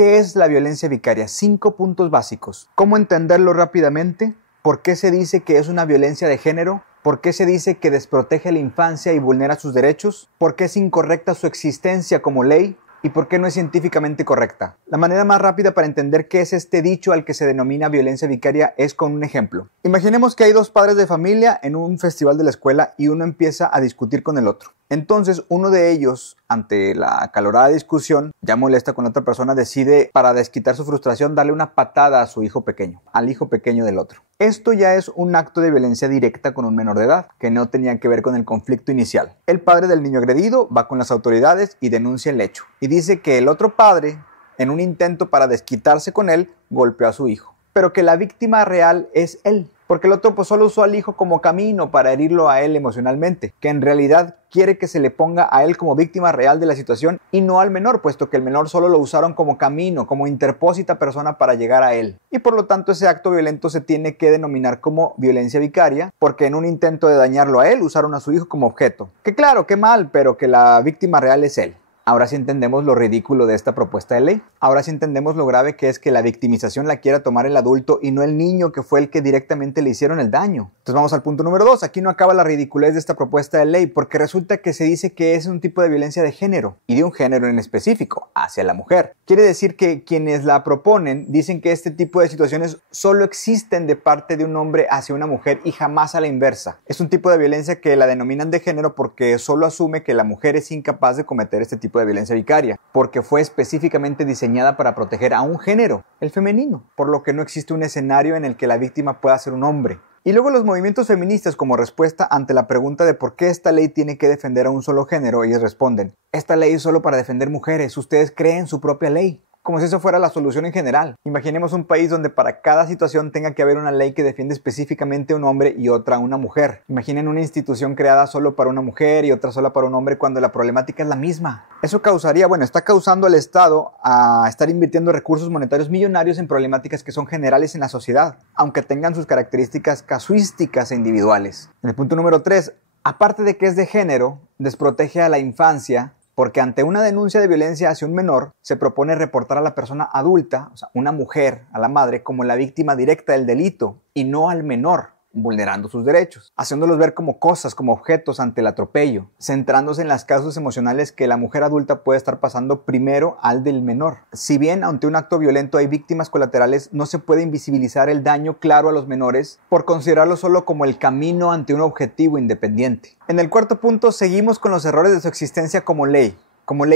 ¿Qué es la violencia vicaria? 5 puntos básicos. ¿Cómo entenderlo rápidamente? ¿Por qué se dice que es una violencia de género? ¿Por qué se dice que desprotege a la infancia y vulnera sus derechos? ¿Por qué es incorrecta su existencia como ley? ¿Y por qué no es científicamente correcta? La manera más rápida para entender qué es este dicho al que se denomina violencia vicaria es con un ejemplo. Imaginemos que hay 2 padres de familia en un festival de la escuela y uno empieza a discutir con el otro. Entonces uno de ellos, ante la acalorada discusión, ya molesta con la otra persona, decide, para desquitar su frustración, darle una patada a su hijo pequeño, al hijo pequeño del otro. Esto ya es un acto de violencia directa con un menor de edad, que no tenía que ver con el conflicto inicial. El padre del niño agredido va con las autoridades y denuncia el hecho. Y dice que el otro padre, en un intento para desquitarse con él, golpeó a su hijo. Pero que la víctima real es él. Porque el otro pues solo usó al hijo como camino para herirlo a él emocionalmente, que en realidad quiere que se le ponga a él como víctima real de la situación y no al menor, puesto que el menor solo lo usaron como camino, como interpósita persona para llegar a él. Y por lo tanto ese acto violento se tiene que denominar como violencia vicaria, porque en un intento de dañarlo a él usaron a su hijo como objeto. Que claro, qué mal, pero que la víctima real es él. Ahora sí entendemos lo ridículo de esta propuesta de ley. Ahora sí entendemos lo grave que es que la victimización la quiera tomar el adulto y no el niño, que fue el que directamente le hicieron el daño. Entonces vamos al punto número 2. Aquí no acaba la ridiculez de esta propuesta de ley, porque resulta que se dice que es un tipo de violencia de género, y de un género en específico, hacia la mujer. Quiere decir que quienes la proponen dicen que este tipo de situaciones solo existen de parte de un hombre hacia una mujer y jamás a la inversa. Es un tipo de violencia que la denominan de género porque solo asume que la mujer es incapaz de cometer este tipo de violencia vicaria, porque fue específicamente diseñada para proteger a un género, el femenino, por lo que no existe un escenario en el que la víctima pueda ser un hombre. Y luego los movimientos feministas, como respuesta ante la pregunta de por qué esta ley tiene que defender a un solo género, ellos responden: esta ley es solo para defender mujeres, ustedes creen su propia ley. Como si eso fuera la solución en general. Imaginemos un país donde para cada situación tenga que haber una ley que defiende específicamente a un hombre y otra a una mujer. Imaginen una institución creada solo para una mujer y otra sola para un hombre cuando la problemática es la misma. Eso causaría, está causando al Estado a estar invirtiendo recursos monetarios millonarios en problemáticas que son generales en la sociedad, aunque tengan sus características casuísticas e individuales. En el punto número 3, aparte de que es de género, desprotege a la infancia, porque ante una denuncia de violencia hacia un menor, se propone reportar a la persona adulta, o sea, una mujer, a la madre, como la víctima directa del delito y no al menor, vulnerando sus derechos, haciéndolos ver como cosas, como objetos ante el atropello, centrándose en las causas emocionales que la mujer adulta puede estar pasando primero al del menor. Si bien ante un acto violento hay víctimas colaterales, no se puede invisibilizar el daño claro a los menores por considerarlo solo como el camino ante un objetivo independiente. En el 4º punto seguimos con los errores de su existencia como ley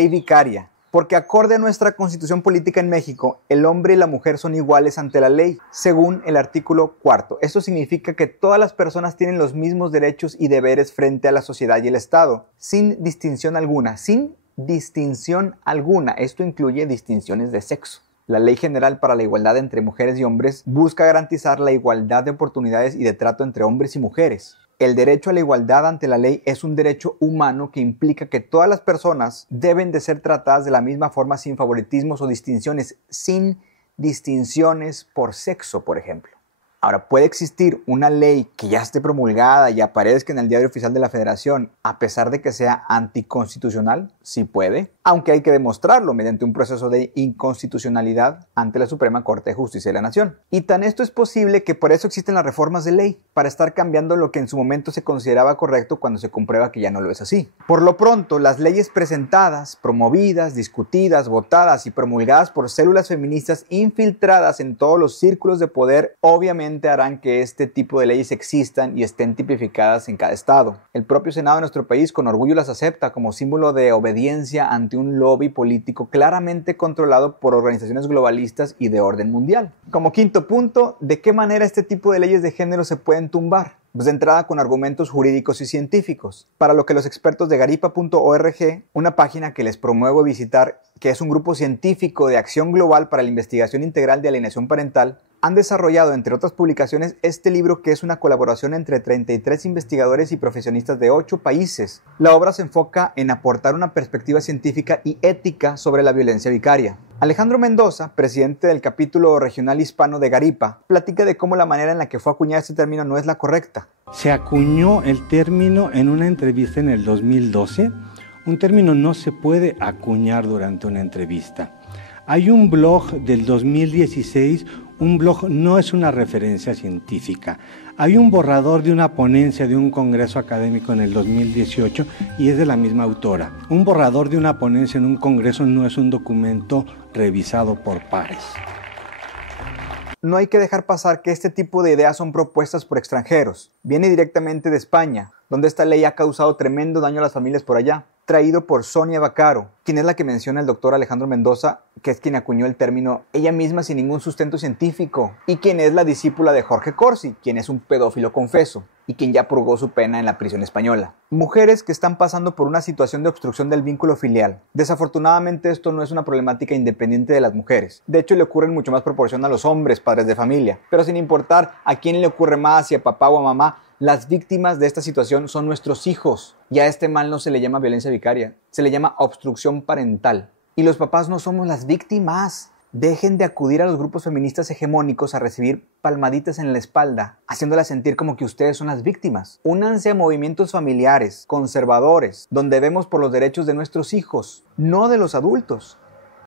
vicaria. Porque acorde a nuestra Constitución Política en México, el hombre y la mujer son iguales ante la ley, según el artículo 4º. Esto significa que todas las personas tienen los mismos derechos y deberes frente a la sociedad y el Estado, sin distinción alguna. Esto incluye distinciones de sexo. La Ley General para la Igualdad entre Mujeres y Hombres busca garantizar la igualdad de oportunidades y de trato entre hombres y mujeres. El derecho a la igualdad ante la ley es un derecho humano que implica que todas las personas deben de ser tratadas de la misma forma sin favoritismos o distinciones, sin distinciones por sexo, por ejemplo. Ahora, ¿puede existir una ley que ya esté promulgada y aparezca en el Diario Oficial de la Federación a pesar de que sea anticonstitucional? Sí puede, aunque hay que demostrarlo mediante un proceso de inconstitucionalidad ante la Suprema Corte de Justicia de la Nación. Y tan esto es posible que por eso existen las reformas de ley, para estar cambiando lo que en su momento se consideraba correcto cuando se comprueba que ya no lo es así. Por lo pronto, las leyes presentadas, promovidas, discutidas, votadas y promulgadas por células feministas infiltradas en todos los círculos de poder, obviamente harán que este tipo de leyes existan y estén tipificadas en cada estado. El propio Senado de nuestro país con orgullo las acepta como símbolo de obediencia ante un lobby político claramente controlado por organizaciones globalistas y de orden mundial. Como 5º punto, ¿de qué manera este tipo de leyes de género se pueden tumbar? Pues de entrada con argumentos jurídicos y científicos, para lo que los expertos de garipa.org, una página que les promuevo visitar, que es un grupo científico de acción global para la investigación integral de alienación parental, han desarrollado, entre otras publicaciones, este libro que es una colaboración entre 33 investigadores y profesionistas de 8 países. La obra se enfoca en aportar una perspectiva científica y ética sobre la violencia vicaria. Alejandro Mendoza, presidente del capítulo regional hispano de Garipa, platica de cómo la manera en la que fue acuñado este término no es la correcta. Se acuñó el término en una entrevista en el 2012. Un término no se puede acuñar durante una entrevista. Hay un blog del 2016, un blog no es una referencia científica. Hay un borrador de una ponencia de un congreso académico en el 2018 y es de la misma autora. Un borrador de una ponencia en un congreso no es un documento revisado por pares. No hay que dejar pasar que este tipo de ideas son propuestas por extranjeros. Viene directamente de España, donde esta ley ha causado tremendo daño a las familias por allá. Traído por Sonia Vaccaro, quien es la que menciona el doctor Alejandro Mendoza, que es quien acuñó el término ella misma sin ningún sustento científico, y quien es la discípula de Jorge Corsi, quien es un pedófilo confeso, y quien ya purgó su pena en la prisión española. Mujeres que están pasando por una situación de obstrucción del vínculo filial. Desafortunadamente esto no es una problemática independiente de las mujeres. De hecho le ocurre en mucho más proporción a los hombres, padres de familia. Pero sin importar a quién le ocurre más, si a papá o a mamá, las víctimas de esta situación son nuestros hijos. Y a este mal no se le llama violencia vicaria, se le llama obstrucción parental. Y los papás no somos las víctimas. Dejen de acudir a los grupos feministas hegemónicos a recibir palmaditas en la espalda, haciéndolas sentir como que ustedes son las víctimas. Únanse a movimientos familiares, conservadores, donde vemos por los derechos de nuestros hijos, no de los adultos.